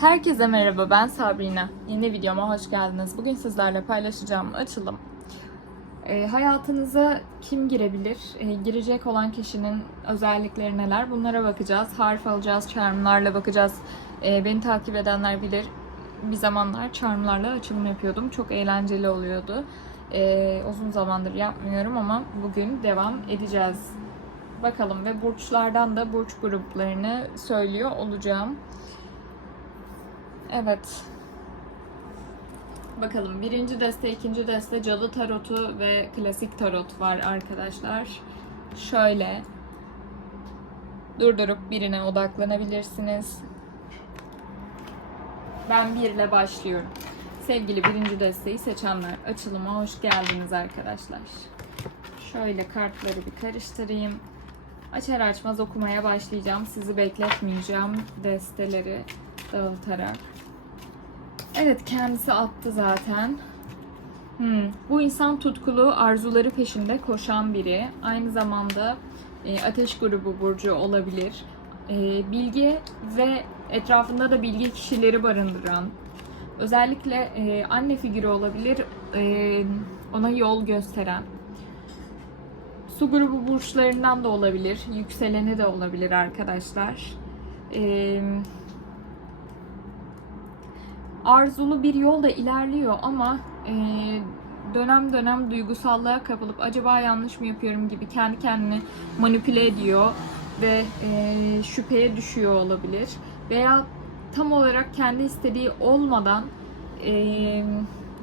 Herkese merhaba ben Sabrina. Yeni videoma hoş geldiniz. Bugün sizlerle paylaşacağım açılım. Ee, hayatınıza kim girebilir? Ee, girecek olan kişinin özellikleri neler? Bunlara bakacağız. Harf alacağız, charmlarla bakacağız. Ee, beni takip edenler bilir. Bir zamanlar charmlarla açılım yapıyordum. Çok eğlenceli oluyordu. Ee, uzun zamandır yapmıyorum ama bugün devam edeceğiz. Bakalım ve burçlardan da burç gruplarını söylüyor olacağım. Evet. Bakalım birinci deste, ikinci deste cadı tarotu ve klasik tarot var arkadaşlar. Şöyle durdurup birine odaklanabilirsiniz. Ben bir ile başlıyorum. Sevgili birinci desteği seçenler açılıma hoş geldiniz arkadaşlar. Şöyle kartları bir karıştırayım. Açar açmaz okumaya başlayacağım. Sizi bekletmeyeceğim desteleri dağıtarak. Evet kendisi attı zaten. Hmm, Bu insan tutkulu, arzuları peşinde koşan biri. Aynı zamanda e, ateş grubu burcu olabilir. E, bilgi ve etrafında da bilgi kişileri barındıran. Özellikle e, anne figürü olabilir, e, ona yol gösteren. Su grubu burçlarından da olabilir, yükseleni de olabilir arkadaşlar. Eee arzulu bir yolda ilerliyor ama e, dönem dönem duygusallığa kapılıp acaba yanlış mı yapıyorum gibi kendi kendini manipüle ediyor ve e, şüpheye düşüyor olabilir veya tam olarak kendi istediği olmadan e,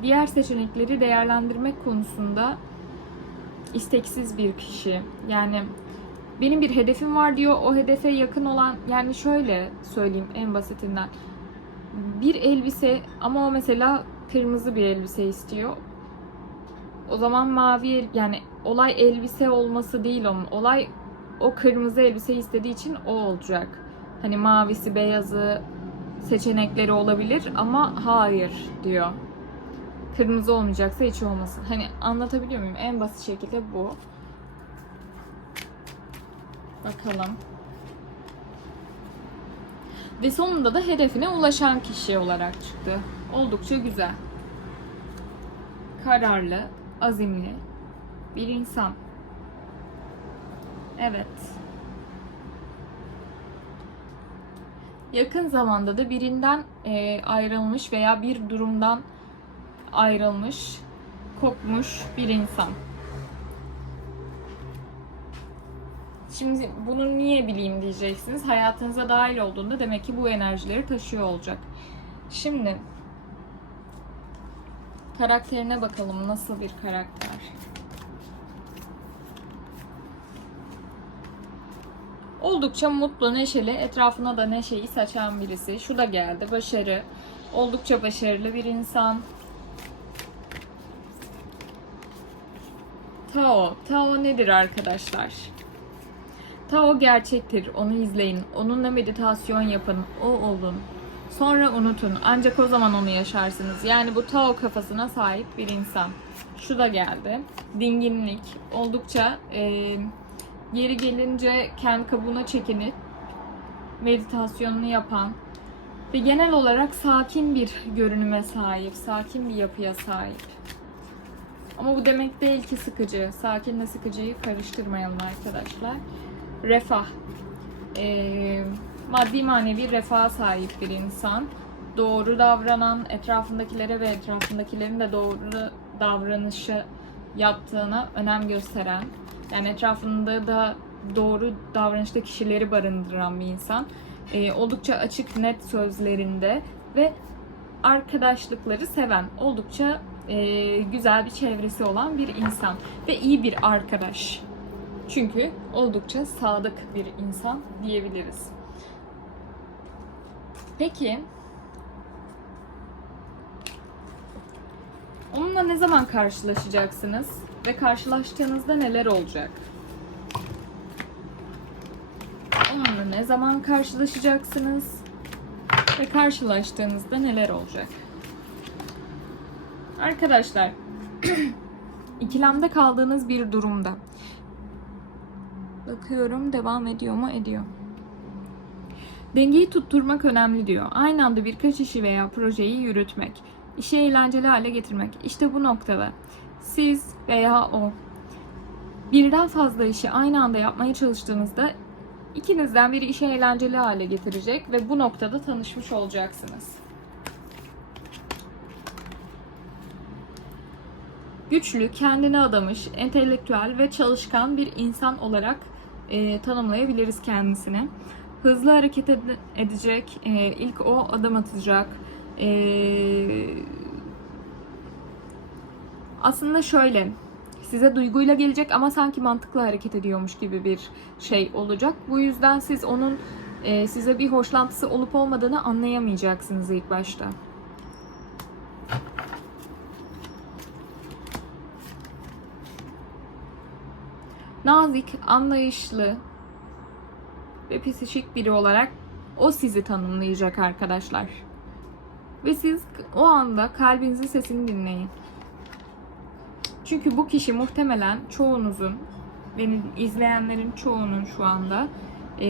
diğer seçenekleri değerlendirmek konusunda isteksiz bir kişi. Yani benim bir hedefim var diyor. O hedefe yakın olan yani şöyle söyleyeyim en basitinden bir elbise ama o mesela kırmızı bir elbise istiyor. O zaman mavi yani olay elbise olması değil onun. Olay o kırmızı elbise istediği için o olacak. Hani mavisi, beyazı seçenekleri olabilir ama hayır diyor. Kırmızı olmayacaksa hiç olmasın. Hani anlatabiliyor muyum? En basit şekilde bu. Bakalım. Ve sonunda da hedefine ulaşan kişi olarak çıktı. Oldukça güzel. Kararlı, azimli bir insan. Evet. Yakın zamanda da birinden e, ayrılmış veya bir durumdan ayrılmış, kopmuş bir insan. Şimdi bunu niye bileyim diyeceksiniz. Hayatınıza dahil olduğunda demek ki bu enerjileri taşıyor olacak. Şimdi karakterine bakalım nasıl bir karakter. Oldukça mutlu, neşeli, etrafına da neşeyi saçan birisi. Şu da geldi, başarı. Oldukça başarılı bir insan. Tao. Tao nedir arkadaşlar? Tao gerçektir. Onu izleyin. Onunla meditasyon yapın. O olun. Sonra unutun. Ancak o zaman onu yaşarsınız. Yani bu Tao kafasına sahip bir insan. Şu da geldi. Dinginlik. Oldukça e, yeri gelince kendi kabuğuna çekinip meditasyonunu yapan ve genel olarak sakin bir görünüme sahip, sakin bir yapıya sahip. Ama bu demek değil ki sıkıcı. Sakinle sıkıcıyı karıştırmayalım arkadaşlar refah, e, maddi manevi refaha sahip bir insan. Doğru davranan, etrafındakilere ve etrafındakilerin de doğru davranışı yaptığına önem gösteren, yani etrafında da doğru davranışta kişileri barındıran bir insan. E, oldukça açık, net sözlerinde ve arkadaşlıkları seven, oldukça e, güzel bir çevresi olan bir insan ve iyi bir arkadaş. Çünkü oldukça sadık bir insan diyebiliriz. Peki onunla ne zaman karşılaşacaksınız ve karşılaştığınızda neler olacak? Onunla ne zaman karşılaşacaksınız ve karşılaştığınızda neler olacak? Arkadaşlar, ikilemde kaldığınız bir durumda Bakıyorum devam ediyor mu? Ediyor. Dengeyi tutturmak önemli diyor. Aynı anda birkaç işi veya projeyi yürütmek, işi eğlenceli hale getirmek. İşte bu noktada siz veya o birden fazla işi aynı anda yapmaya çalıştığınızda ikinizden biri işi eğlenceli hale getirecek ve bu noktada tanışmış olacaksınız. Güçlü, kendine adamış, entelektüel ve çalışkan bir insan olarak e, tanımlayabiliriz kendisini. Hızlı hareket ed- edecek, e, ilk o adım atacak. E, aslında şöyle, size duyguyla gelecek ama sanki mantıklı hareket ediyormuş gibi bir şey olacak. Bu yüzden siz onun e, size bir hoşlantısı olup olmadığını anlayamayacaksınız ilk başta. Nazik, anlayışlı ve psikik biri olarak o sizi tanımlayacak arkadaşlar. Ve siz o anda kalbinizin sesini dinleyin. Çünkü bu kişi muhtemelen çoğunuzun, beni izleyenlerin çoğunun şu anda e,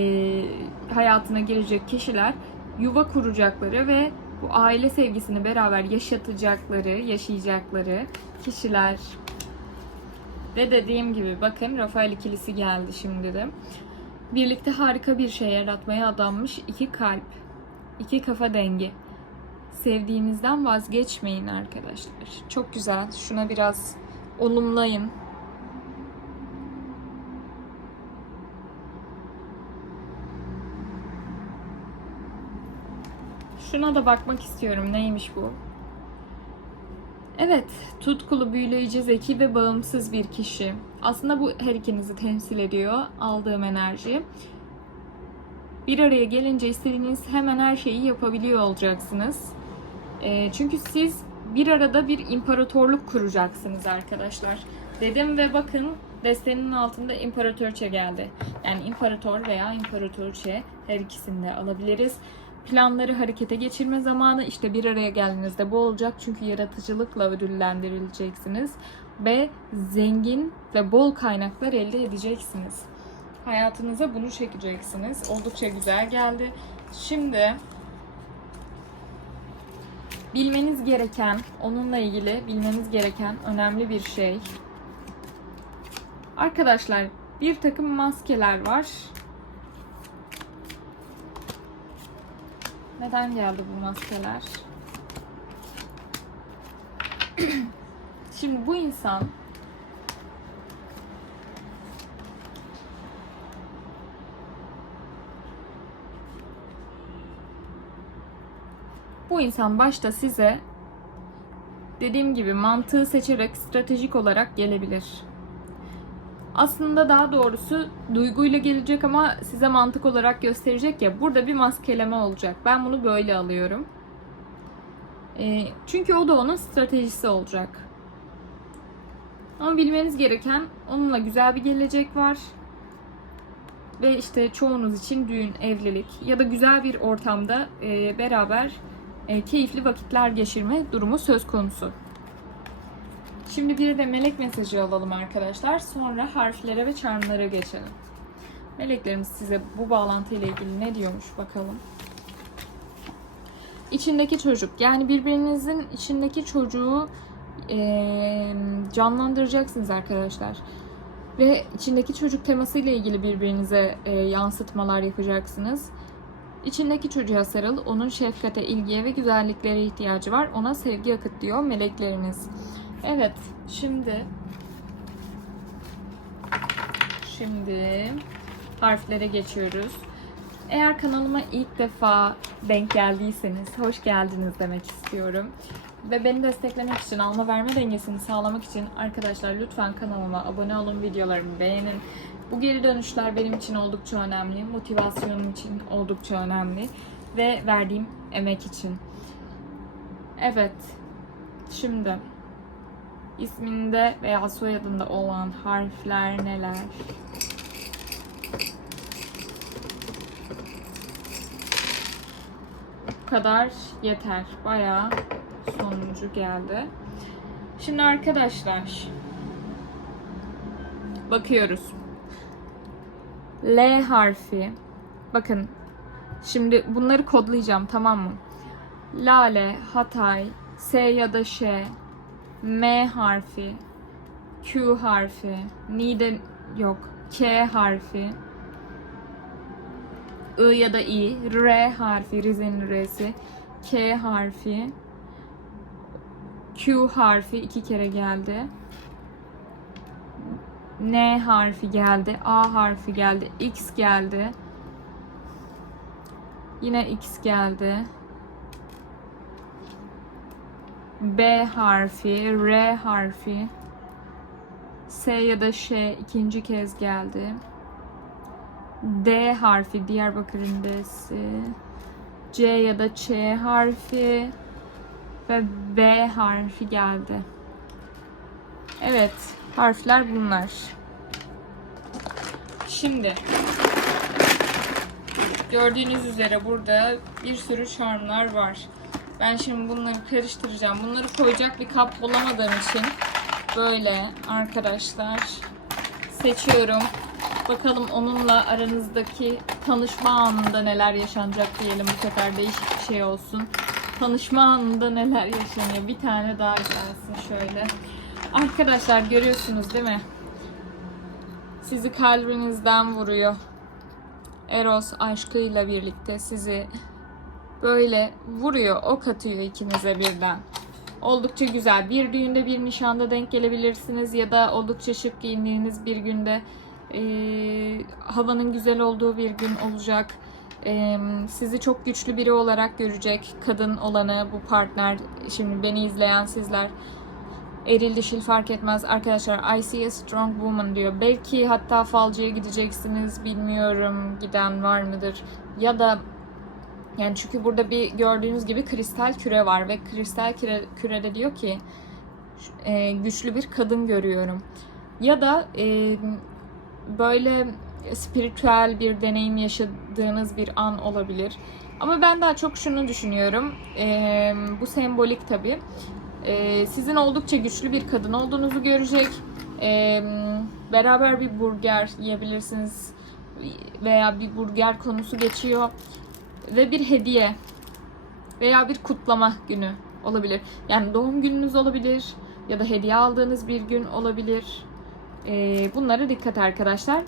hayatına girecek kişiler yuva kuracakları ve bu aile sevgisini beraber yaşatacakları, yaşayacakları kişiler. Ve dediğim gibi bakın Rafael ikilisi geldi şimdi de. Birlikte harika bir şey yaratmaya adanmış iki kalp, iki kafa dengi. Sevdiğinizden vazgeçmeyin arkadaşlar. Çok güzel. Şuna biraz olumlayın. Şuna da bakmak istiyorum. Neymiş bu? Evet, tutkulu, büyüleyici, zeki ve bağımsız bir kişi. Aslında bu her ikinizi temsil ediyor aldığım enerji. Bir araya gelince istediğiniz hemen her şeyi yapabiliyor olacaksınız. Ee, çünkü siz bir arada bir imparatorluk kuracaksınız arkadaşlar. Dedim ve bakın destenin altında imparatorçe geldi. Yani imparator veya imparatorçe her ikisini de alabiliriz. Planları harekete geçirme zamanı işte bir araya geldiğinizde bu olacak. Çünkü yaratıcılıkla ödüllendirileceksiniz. Ve zengin ve bol kaynaklar elde edeceksiniz. Hayatınıza bunu çekeceksiniz. Oldukça güzel geldi. Şimdi bilmeniz gereken, onunla ilgili bilmeniz gereken önemli bir şey. Arkadaşlar bir takım maskeler var. Neden geldi bu maskeler? Şimdi bu insan bu insan başta size dediğim gibi mantığı seçerek stratejik olarak gelebilir. Aslında daha doğrusu duyguyla gelecek ama size mantık olarak gösterecek ya burada bir maskeleme olacak. Ben bunu böyle alıyorum. E, çünkü o da onun stratejisi olacak. Ama bilmeniz gereken onunla güzel bir gelecek var. Ve işte çoğunuz için düğün, evlilik ya da güzel bir ortamda e, beraber e, keyifli vakitler geçirme durumu söz konusu. Şimdi bir de melek mesajı alalım arkadaşlar. Sonra harflere ve charmlara geçelim. Meleklerimiz size bu bağlantı ile ilgili ne diyormuş bakalım. İçindeki çocuk. Yani birbirinizin içindeki çocuğu canlandıracaksınız arkadaşlar. Ve içindeki çocuk teması ile ilgili birbirinize yansıtmalar yapacaksınız. İçindeki çocuğa sarıl, onun şefkate, ilgiye ve güzelliklere ihtiyacı var. Ona sevgi akıt diyor melekleriniz. Evet, şimdi şimdi harflere geçiyoruz. Eğer kanalıma ilk defa denk geldiyseniz hoş geldiniz demek istiyorum. Ve beni desteklemek için, alma verme dengesini sağlamak için arkadaşlar lütfen kanalıma abone olun, videolarımı beğenin. Bu geri dönüşler benim için oldukça önemli, motivasyonum için oldukça önemli ve verdiğim emek için. Evet, şimdi isminde veya soyadında olan harfler neler? Bu kadar yeter. Bayağı sonuncu geldi. Şimdi arkadaşlar bakıyoruz. L harfi. Bakın Şimdi bunları kodlayacağım tamam mı? Lale, Hatay, S ya da Ş, M harfi, Q harfi, Ni'de yok, K harfi, I ya da I, R harfi, Rize'nin R'si, K harfi, Q harfi iki kere geldi. N harfi geldi, A harfi geldi, X geldi. Yine X geldi. B harfi, R harfi, S ya da Ş ikinci kez geldi. D harfi, Diyarbakır'ın D'si. C ya da Ç harfi ve B harfi geldi. Evet, harfler bunlar. Şimdi gördüğünüz üzere burada bir sürü charmlar var. Ben şimdi bunları karıştıracağım. Bunları koyacak bir kap bulamadığım için böyle arkadaşlar seçiyorum. Bakalım onunla aranızdaki tanışma anında neler yaşanacak diyelim bu sefer değişik bir şey olsun. Tanışma anında neler yaşanıyor. Bir tane daha gelsin şöyle. Arkadaşlar görüyorsunuz değil mi? Sizi kalbinizden vuruyor. Eros aşkıyla birlikte sizi böyle vuruyor, ok atıyor ikinize birden. Oldukça güzel. Bir düğünde bir nişanda denk gelebilirsiniz ya da oldukça şık giyindiğiniz bir günde eee, havanın güzel olduğu bir gün olacak. Eee, sizi çok güçlü biri olarak görecek kadın olanı bu partner. Şimdi beni izleyen sizler eril dişil fark etmez arkadaşlar. I see a strong woman diyor. Belki hatta falcıya gideceksiniz bilmiyorum giden var mıdır ya da yani çünkü burada bir gördüğünüz gibi kristal küre var ve kristal küre, kürede diyor ki e, güçlü bir kadın görüyorum. Ya da e, böyle spiritüel bir deneyim yaşadığınız bir an olabilir. Ama ben daha çok şunu düşünüyorum. E, bu sembolik tabii. E, sizin oldukça güçlü bir kadın olduğunuzu görecek. E, beraber bir burger yiyebilirsiniz veya bir burger konusu geçiyor ve bir hediye veya bir kutlama günü olabilir. Yani doğum gününüz olabilir ya da hediye aldığınız bir gün olabilir. Ee, bunlara dikkat arkadaşlar.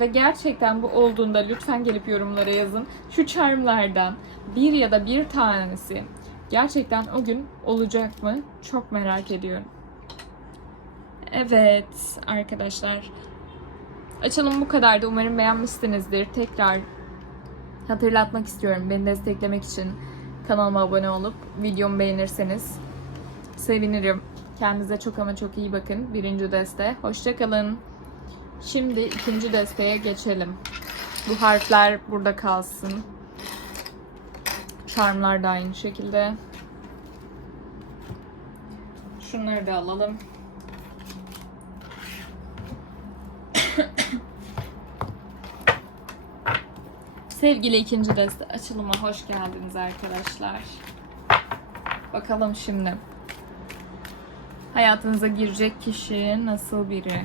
Ve gerçekten bu olduğunda lütfen gelip yorumlara yazın. Şu charmlardan bir ya da bir tanesi gerçekten o gün olacak mı? Çok merak ediyorum. Evet arkadaşlar. Açalım bu kadardı. Umarım beğenmişsinizdir. Tekrar hatırlatmak istiyorum. Beni desteklemek için kanalıma abone olup videomu beğenirseniz sevinirim. Kendinize çok ama çok iyi bakın. Birinci deste. Hoşçakalın. Şimdi ikinci desteye geçelim. Bu harfler burada kalsın. Charmlar da aynı şekilde. Şunları da alalım. Sevgili ikinci deste açılıma hoş geldiniz arkadaşlar. Bakalım şimdi. Hayatınıza girecek kişi nasıl biri?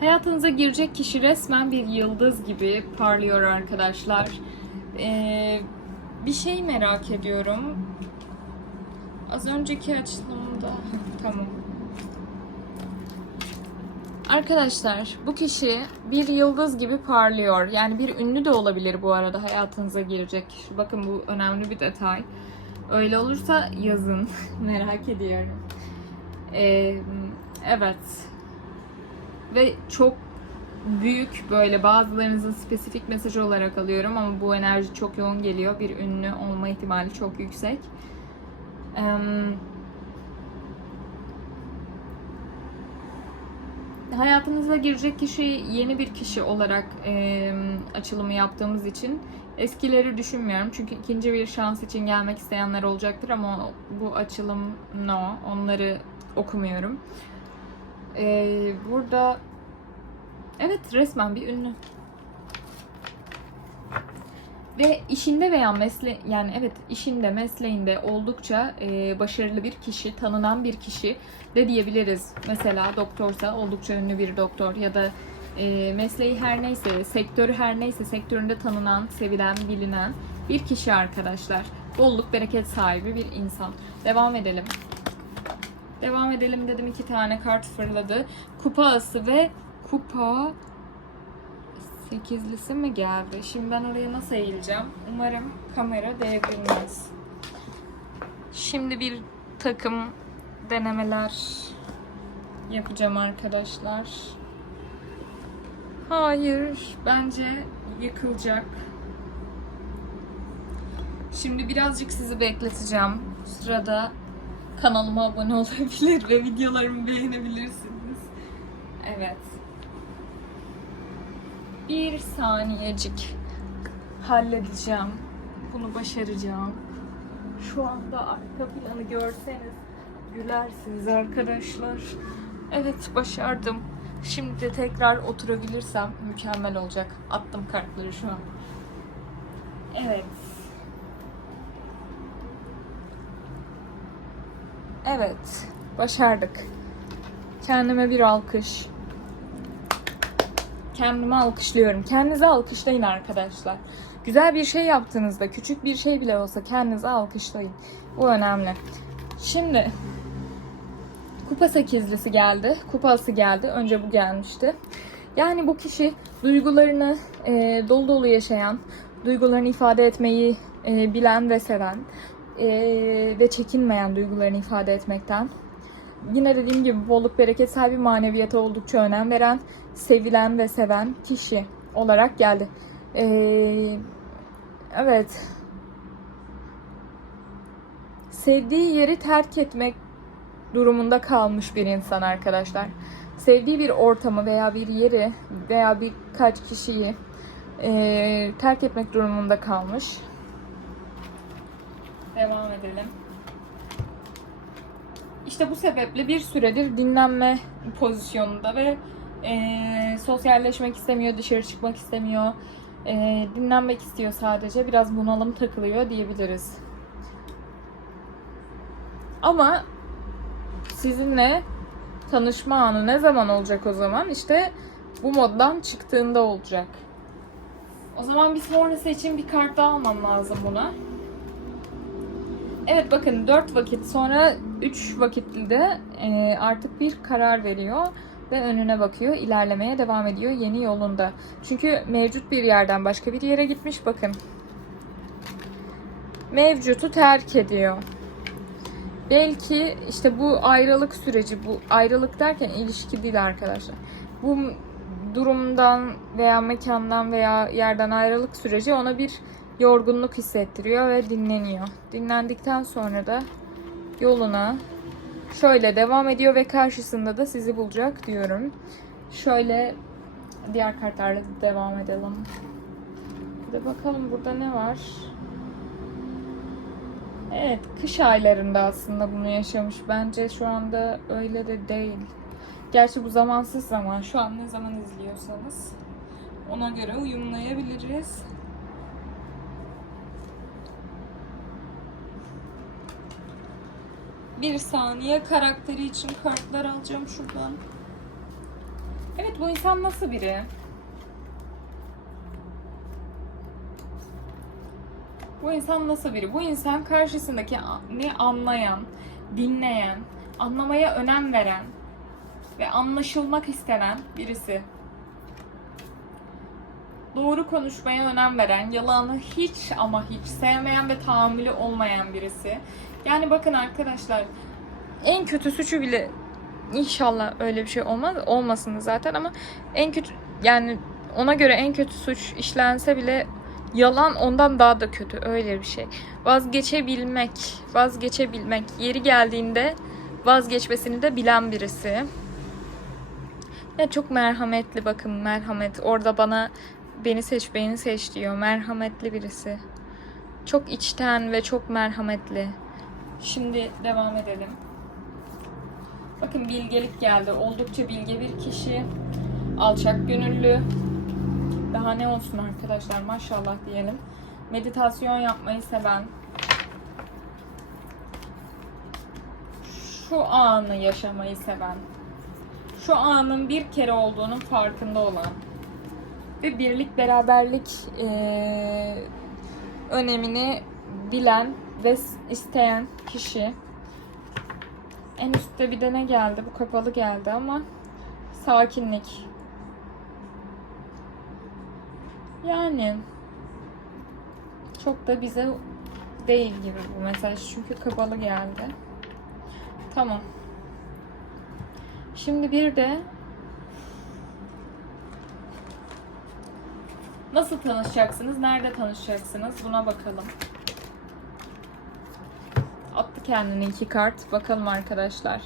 Hayatınıza girecek kişi resmen bir yıldız gibi parlıyor arkadaşlar. Ee, bir şey merak ediyorum. Az önceki açılımda... tamam. Arkadaşlar bu kişi bir yıldız gibi parlıyor. Yani bir ünlü de olabilir bu arada hayatınıza girecek. Bakın bu önemli bir detay. Öyle olursa yazın. Merak ediyorum. Ee, evet. Ve çok büyük böyle bazılarınızın spesifik mesajı olarak alıyorum ama bu enerji çok yoğun geliyor. Bir ünlü olma ihtimali çok yüksek. Eee hayatınıza girecek kişi yeni bir kişi olarak e, açılımı yaptığımız için eskileri düşünmüyorum. Çünkü ikinci bir şans için gelmek isteyenler olacaktır ama bu açılım no. Onları okumuyorum. E, burada evet resmen bir ünlü. Ve işinde veya mesle yani evet işinde mesleğinde oldukça e, başarılı bir kişi, tanınan bir kişi de diyebiliriz. Mesela doktorsa oldukça ünlü bir doktor ya da e, mesleği her neyse, sektörü her neyse, sektöründe tanınan, sevilen, bilinen bir kişi arkadaşlar. Bolluk, bereket sahibi bir insan. Devam edelim. Devam edelim dedim iki tane kart fırladı. Kupa ası ve kupa sekizlisi mi geldi? Şimdi ben oraya nasıl eğileceğim? Umarım kamera devrilmez. Şimdi bir takım denemeler yapacağım arkadaşlar. Hayır, bence yıkılacak. Şimdi birazcık sizi bekleteceğim. Sırada kanalıma abone olabilir ve videolarımı beğenebilirsiniz. Evet. Bir saniyecik halledeceğim. Bunu başaracağım. Şu anda arka planı görseniz gülersiniz arkadaşlar. Evet başardım. Şimdi de tekrar oturabilirsem mükemmel olacak. Attım kartları şu an. Evet. Evet. Başardık. Kendime bir alkış. Kendime alkışlıyorum. Kendinize alkışlayın arkadaşlar. Güzel bir şey yaptığınızda, küçük bir şey bile olsa kendinize alkışlayın. Bu önemli. Şimdi kupa sekizlisi geldi. Kupası geldi. Önce bu gelmişti. Yani bu kişi duygularını e, dolu dolu yaşayan, duygularını ifade etmeyi e, bilen ve seven e, ve çekinmeyen duygularını ifade etmekten. Yine dediğim gibi bolluk bereket sahibi maneviyata oldukça önem veren, sevilen ve seven kişi olarak geldi. E, evet. Sevdiği yeri terk etmek durumunda kalmış bir insan arkadaşlar. Sevdiği bir ortamı veya bir yeri veya birkaç kişiyi e, terk etmek durumunda kalmış. Devam edelim. İşte bu sebeple bir süredir dinlenme pozisyonunda ve e, sosyalleşmek istemiyor, dışarı çıkmak istemiyor, e, dinlenmek istiyor sadece. Biraz bunalım takılıyor diyebiliriz. Ama sizinle tanışma anı ne zaman olacak o zaman? İşte bu moddan çıktığında olacak. O zaman bir sonrası için bir kart daha almam lazım buna. Evet bakın 4 vakit sonra 3 vakitli de e, artık bir karar veriyor ve önüne bakıyor, ilerlemeye devam ediyor yeni yolunda. Çünkü mevcut bir yerden başka bir yere gitmiş bakın. Mevcutu terk ediyor. Belki işte bu ayrılık süreci, bu ayrılık derken ilişki değil arkadaşlar. Bu durumdan veya mekandan veya yerden ayrılık süreci ona bir yorgunluk hissettiriyor ve dinleniyor. Dinlendikten sonra da yoluna şöyle devam ediyor ve karşısında da sizi bulacak diyorum. Şöyle diğer kartlarla devam edelim. Bir de bakalım burada ne var. Evet, kış aylarında aslında bunu yaşamış. Bence şu anda öyle de değil. Gerçi bu zamansız zaman. Şu an ne zaman izliyorsanız ona göre uyumlayabiliriz. Bir saniye karakteri için kartlar alacağım şuradan. Evet bu insan nasıl biri? Bu insan nasıl biri? Bu insan karşısındaki ne anlayan, dinleyen, anlamaya önem veren ve anlaşılmak istenen birisi. Doğru konuşmaya önem veren, yalanı hiç ama hiç sevmeyen ve tahammülü olmayan birisi. Yani bakın arkadaşlar en kötü suçu bile inşallah öyle bir şey olmaz olmasın zaten ama en kötü yani ona göre en kötü suç işlense bile yalan ondan daha da kötü öyle bir şey. Vazgeçebilmek, vazgeçebilmek yeri geldiğinde vazgeçmesini de bilen birisi. Ya çok merhametli bakın merhamet. Orada bana beni seç beni seç diyor. Merhametli birisi. Çok içten ve çok merhametli. Şimdi devam edelim. Bakın bilgelik geldi. Oldukça bilge bir kişi. Alçak gönüllü. Daha ne olsun arkadaşlar maşallah diyelim. Meditasyon yapmayı seven. Şu anı yaşamayı seven. Şu anın bir kere olduğunun farkında olan ve birlik beraberlik eee, önemini bilen ve isteyen kişi. En üstte bir de ne geldi? Bu kapalı geldi ama sakinlik. Yani çok da bize değil gibi bu mesaj çünkü kapalı geldi. Tamam. Şimdi bir de nasıl tanışacaksınız? Nerede tanışacaksınız? Buna bakalım. Attı kendine iki kart. Bakalım arkadaşlar.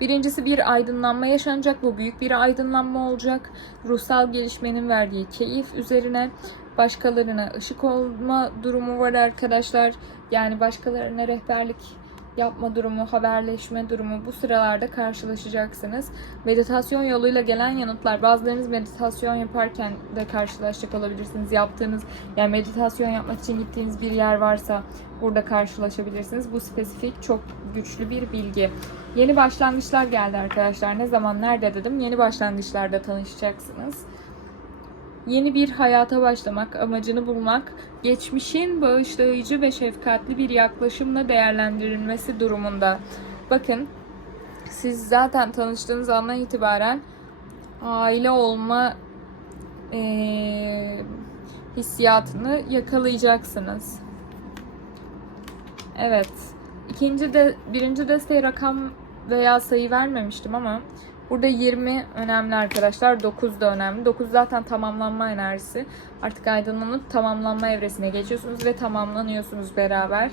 Birincisi bir aydınlanma yaşanacak. Bu büyük bir aydınlanma olacak. Ruhsal gelişmenin verdiği keyif üzerine başkalarına ışık olma durumu var arkadaşlar. Yani başkalarına rehberlik yapma durumu, haberleşme durumu bu sıralarda karşılaşacaksınız. Meditasyon yoluyla gelen yanıtlar. Bazılarınız meditasyon yaparken de karşılaşacak olabilirsiniz. Yaptığınız yani meditasyon yapmak için gittiğiniz bir yer varsa burada karşılaşabilirsiniz. Bu spesifik çok güçlü bir bilgi. Yeni başlangıçlar geldi arkadaşlar. Ne zaman nerede dedim. Yeni başlangıçlarda tanışacaksınız. Yeni bir hayata başlamak, amacını bulmak, geçmişin bağışlayıcı ve şefkatli bir yaklaşımla değerlendirilmesi durumunda. Bakın, siz zaten tanıştığınız andan itibaren aile olma eee, hissiyatını yakalayacaksınız. Evet. İkinci de birinci desteğe rakam veya sayı vermemiştim ama burada 20 önemli arkadaşlar. 9 da önemli. 9 zaten tamamlanma enerjisi. Artık aydınlanıp tamamlanma evresine geçiyorsunuz ve tamamlanıyorsunuz beraber.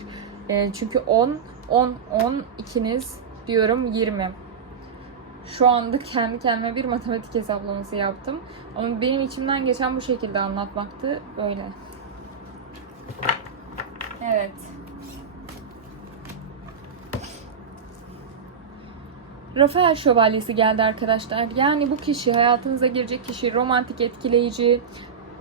Ee, çünkü 10 10 10 ikiniz diyorum 20. Şu anda kendi kendime bir matematik hesaplaması yaptım. Ama benim içimden geçen bu şekilde anlatmaktı. Böyle. Evet. Rafael Şövalyesi geldi arkadaşlar. Yani bu kişi, hayatınıza girecek kişi romantik, etkileyici,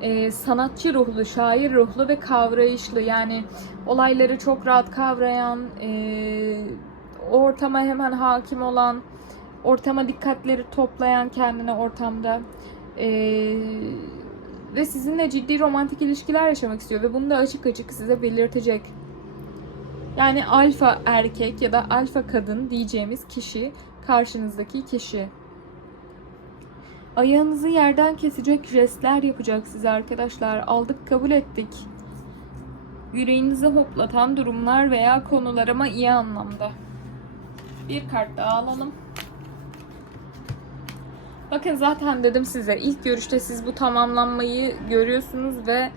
e, sanatçı ruhlu, şair ruhlu ve kavrayışlı. Yani olayları çok rahat kavrayan, e, ortama hemen hakim olan, ortama dikkatleri toplayan kendine ortamda. E, ve sizinle ciddi romantik ilişkiler yaşamak istiyor ve bunu da açık açık size belirtecek. Yani alfa erkek ya da alfa kadın diyeceğimiz kişi karşınızdaki kişi. Ayağınızı yerden kesecek jestler yapacak size arkadaşlar. Aldık kabul ettik. Yüreğinizi hoplatan durumlar veya konular ama iyi anlamda. Bir kart daha alalım. Bakın zaten dedim size ilk görüşte siz bu tamamlanmayı görüyorsunuz ve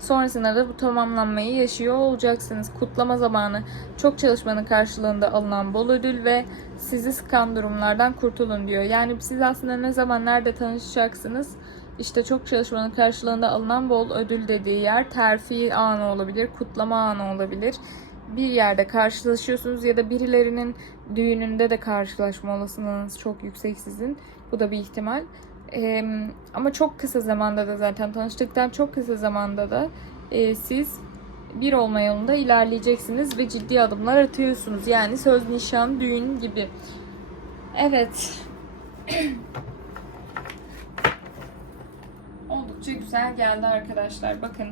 sonrasında da bu tamamlanmayı yaşıyor olacaksınız. Kutlama zamanı çok çalışmanın karşılığında alınan bol ödül ve sizi sıkan durumlardan kurtulun diyor. Yani siz aslında ne zaman nerede tanışacaksınız? İşte çok çalışmanın karşılığında alınan bol ödül dediği yer terfi anı olabilir, kutlama anı olabilir. Bir yerde karşılaşıyorsunuz ya da birilerinin düğününde de karşılaşma olasılığınız çok yüksek sizin. Bu da bir ihtimal. Ee, ama çok kısa zamanda da zaten tanıştıktan çok kısa zamanda da e, siz bir olma yolunda ilerleyeceksiniz ve ciddi adımlar atıyorsunuz. Yani söz, nişan, düğün gibi. Evet. Oldukça güzel geldi arkadaşlar. Bakın.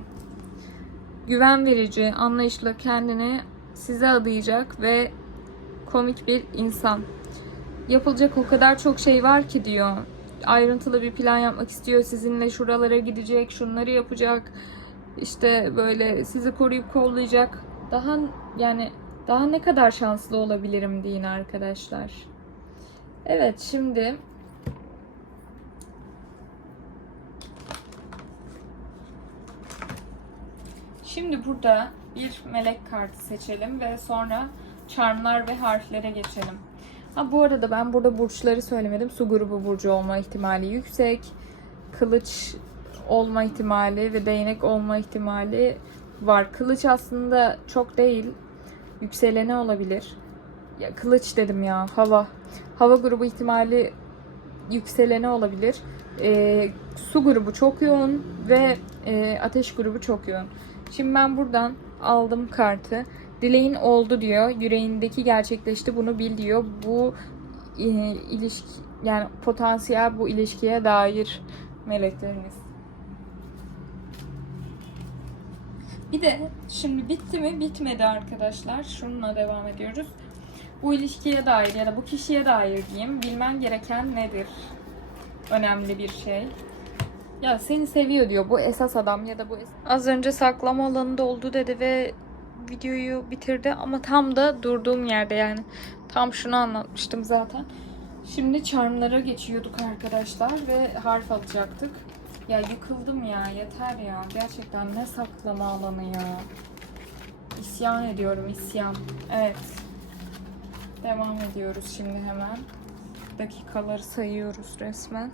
Güven verici, anlayışlı, kendini size adayacak ve komik bir insan. Yapılacak o kadar çok şey var ki diyor. Ayrıntılı bir plan yapmak istiyor. Sizinle şuralara gidecek, şunları yapacak. İşte böyle sizi koruyup kollayacak. Daha yani daha ne kadar şanslı olabilirim deyin arkadaşlar. Evet şimdi Şimdi burada bir melek kartı seçelim ve sonra charmlar ve harflere geçelim. Ha bu arada ben burada burçları söylemedim. Su grubu burcu olma ihtimali yüksek. Kılıç olma ihtimali ve değnek olma ihtimali var. Kılıç aslında çok değil. Yükseleni olabilir. Ya kılıç dedim ya. Hava. Hava grubu ihtimali yükseleni olabilir. Ee, su grubu çok yoğun ve e, ateş grubu çok yoğun. Şimdi ben buradan aldım kartı. Dileğin oldu diyor. Yüreğindeki gerçekleşti bunu bil diyor. Bu e, ilişki yani potansiyel bu ilişkiye dair melekleriniz. Bir de şimdi bitti mi? Bitmedi arkadaşlar. Şununla devam ediyoruz. Bu ilişkiye dair ya da bu kişiye dair diyeyim. Bilmen gereken nedir? Önemli bir şey. Ya seni seviyor diyor bu esas adam ya da bu es- Az önce saklama alanında oldu dedi ve videoyu bitirdi ama tam da durduğum yerde yani. Tam şunu anlatmıştım zaten. Şimdi charmlara geçiyorduk arkadaşlar ve harf alacaktık. Ya yıkıldım ya yeter ya. Gerçekten ne saklama alanı ya. İsyan ediyorum isyan. Evet. Devam ediyoruz şimdi hemen. Dakikaları sayıyoruz resmen.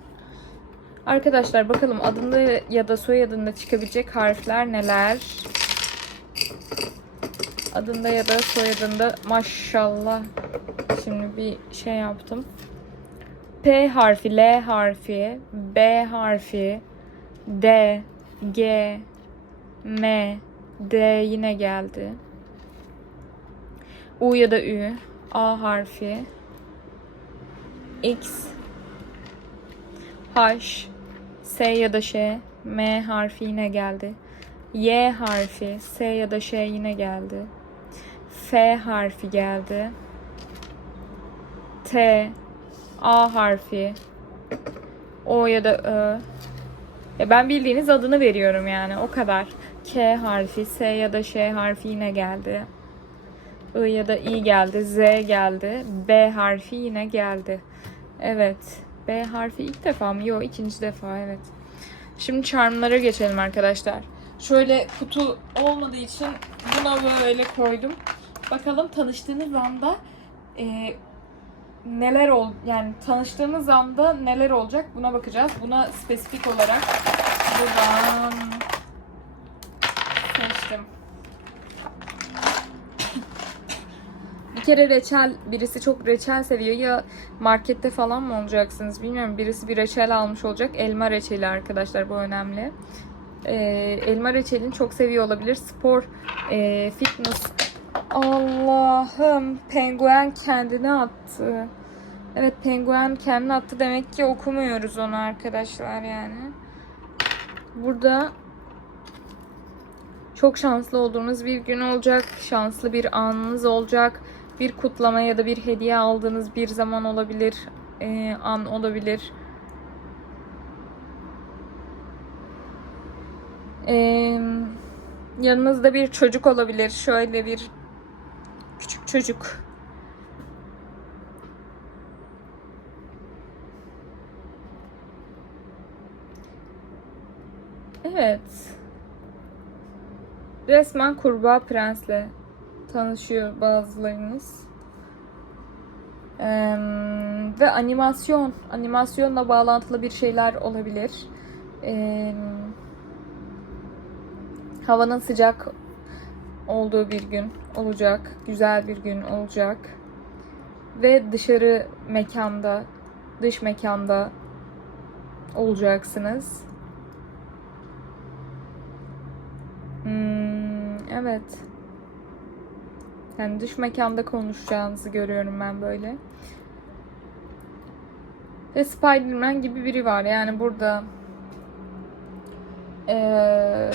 Arkadaşlar bakalım adında ya da soyadında çıkabilecek harfler neler? Adında ya da soyadında maşallah. Şimdi bir şey yaptım. P harfi, L harfi, B harfi, D, G, M, D yine geldi. U ya da Ü, A harfi, X, H, S ya da Ş, M harfi yine geldi. Y harfi, S ya da Ş yine geldi. F harfi geldi. T, A harfi, O ya da Ö. Ya ben bildiğiniz adını veriyorum yani o kadar. K harfi, S ya da Ş harfi yine geldi. I ya da I geldi, Z geldi, B harfi yine geldi. Evet. B harfi ilk defa mı? Yok ikinci defa evet. Şimdi charmlara geçelim arkadaşlar. Şöyle kutu olmadığı için buna böyle koydum. Bakalım tanıştığınız anda e, neler ol yani tanıştığımız anda neler olacak buna bakacağız. Buna spesifik olarak buradan seçtim. Bir kere reçel, birisi çok reçel seviyor ya markette falan mı olacaksınız bilmiyorum. Birisi bir reçel almış olacak. Elma reçeli arkadaşlar bu önemli. Ee, elma reçelini çok seviyor olabilir. Spor, e, fitness. Allah'ım penguen kendini attı. Evet penguen kendini attı. Demek ki okumuyoruz onu arkadaşlar yani. Burada çok şanslı olduğunuz bir gün olacak. Şanslı bir anınız olacak. Bir kutlama ya da bir hediye aldığınız bir zaman olabilir. e, an olabilir. E, yanınızda bir çocuk olabilir. Şöyle bir küçük çocuk. Evet. Resmen kurbağa prensle tanışıyor bazılarınız. Ee, ve animasyon, animasyonla bağlantılı bir şeyler olabilir. Ee, havanın sıcak olduğu bir gün olacak, güzel bir gün olacak. Ve dışarı mekanda, dış mekanda olacaksınız. Hmm, evet. Yani dış mekanda konuşacağınızı görüyorum ben böyle. Ve Spider-Man gibi biri var. Yani burada ee,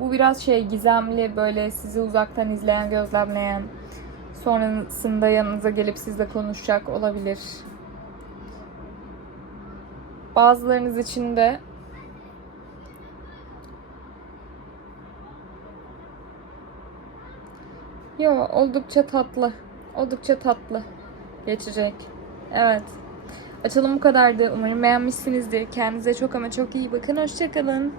bu biraz şey gizemli böyle sizi uzaktan izleyen, gözlemleyen sonrasında yanınıza gelip sizle konuşacak olabilir. Bazılarınız için de Yo, oldukça tatlı. Oldukça tatlı geçecek. Evet. Açılım bu kadardı. Umarım beğenmişsinizdir. Kendinize çok ama çok iyi bakın. Hoşçakalın.